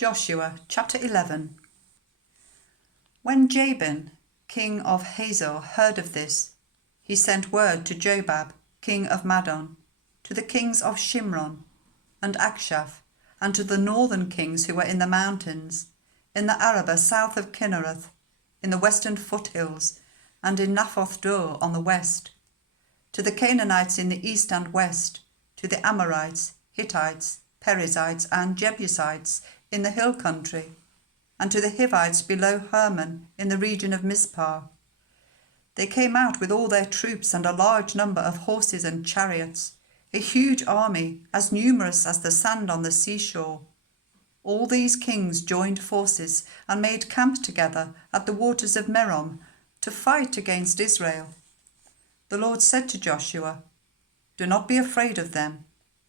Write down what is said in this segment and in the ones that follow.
Joshua chapter 11. When Jabin, king of Hazor, heard of this, he sent word to Jobab, king of Madon, to the kings of Shimron and Akshaph, and to the northern kings who were in the mountains, in the Arabah south of Kinnereth, in the western foothills, and in Naphoth Dor on the west, to the Canaanites in the east and west, to the Amorites, Hittites, Perizzites, and Jebusites in the hill country, and to the Hivites below Hermon in the region of Mizpah. They came out with all their troops and a large number of horses and chariots, a huge army, as numerous as the sand on the seashore. All these kings joined forces and made camp together at the waters of Merom to fight against Israel. The Lord said to Joshua, "Do not be afraid of them,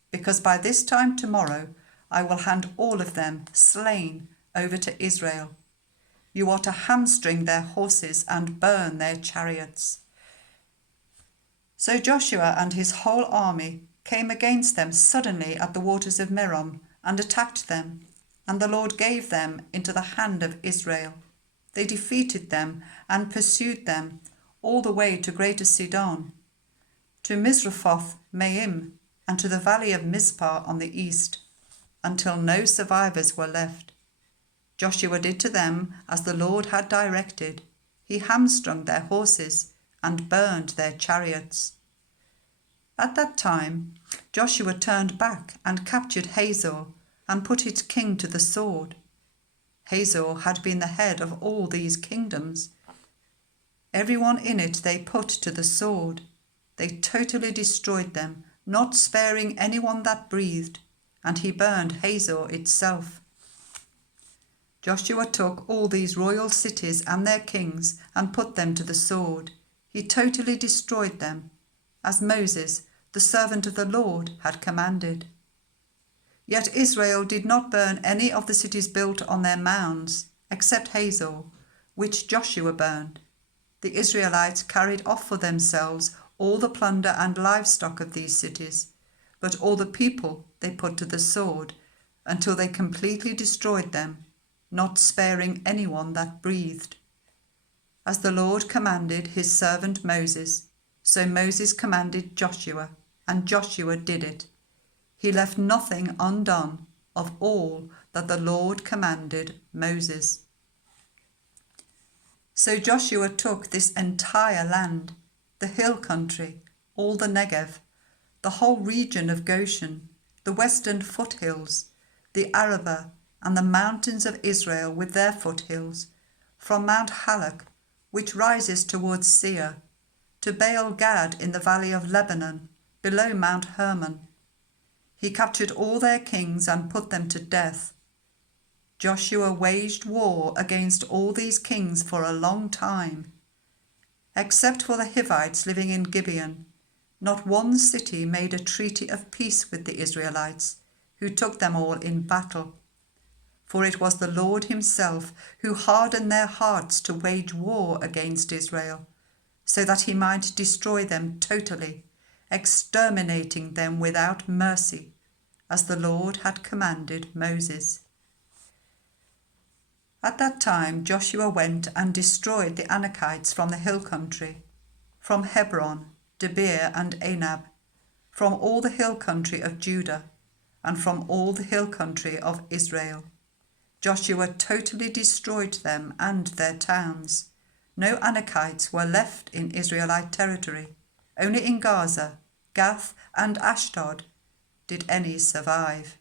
because by this time tomorrow I will hand all of them slain over to Israel. You are to hamstring their horses and burn their chariots." So Joshua and his whole army came against them suddenly at the waters of Merom and attacked them, and the Lord gave them into the hand of Israel. They defeated them and pursued them all the way to Greater Sidon, to Misrephoth Maim, and to the valley of Mizpah on the east, until no survivors were left. Joshua did to them as the Lord had directed. He hamstrung their horses and burned their chariots. At that time, Joshua turned back and captured Hazor and put its king to the sword. Hazor had been the head of all these kingdoms. Everyone in it they put to the sword. They totally destroyed them, not sparing anyone that breathed, and he burned Hazor itself. Joshua took all these royal cities and their kings and put them to the sword. He totally destroyed them, as Moses, the servant of the Lord, had commanded. Yet Israel did not burn any of the cities built on their mounds, except Hazor, which Joshua burned. The Israelites carried off for themselves all the plunder and livestock of these cities, but all the people they put to the sword, until they completely destroyed them, not sparing anyone that breathed. As the Lord commanded his servant Moses, so Moses commanded Joshua, and Joshua did it. He left nothing undone of all that the Lord commanded Moses. So Joshua took this entire land, the hill country, all the Negev, the whole region of Goshen, the western foothills, the Arabah, and the mountains of Israel with their foothills, from Mount Halak, which rises towards Seir, to Baal Gad in the valley of Lebanon, below Mount Hermon. He captured all their kings and put them to death. Joshua waged war against all these kings for a long time. Except for the Hivites living in Gibeon, not one city made a treaty of peace with the Israelites, who took them all in battle. For it was the Lord himself who hardened their hearts to wage war against Israel, so that he might destroy them totally, exterminating them without mercy, as the Lord had commanded Moses. At that time Joshua went and destroyed the Anakites from the hill country, from Hebron, Debir, and Anab, from all the hill country of Judah, and from all the hill country of Israel. Joshua totally destroyed them and their towns. No Anakites were left in Israelite territory. Only in Gaza, Gath, and Ashdod did any survive.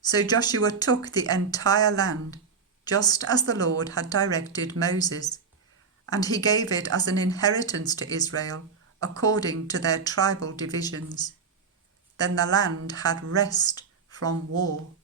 So Joshua took the entire land, just as the Lord had directed Moses, and he gave it as an inheritance to Israel, according to their tribal divisions. Then the land had rest from war.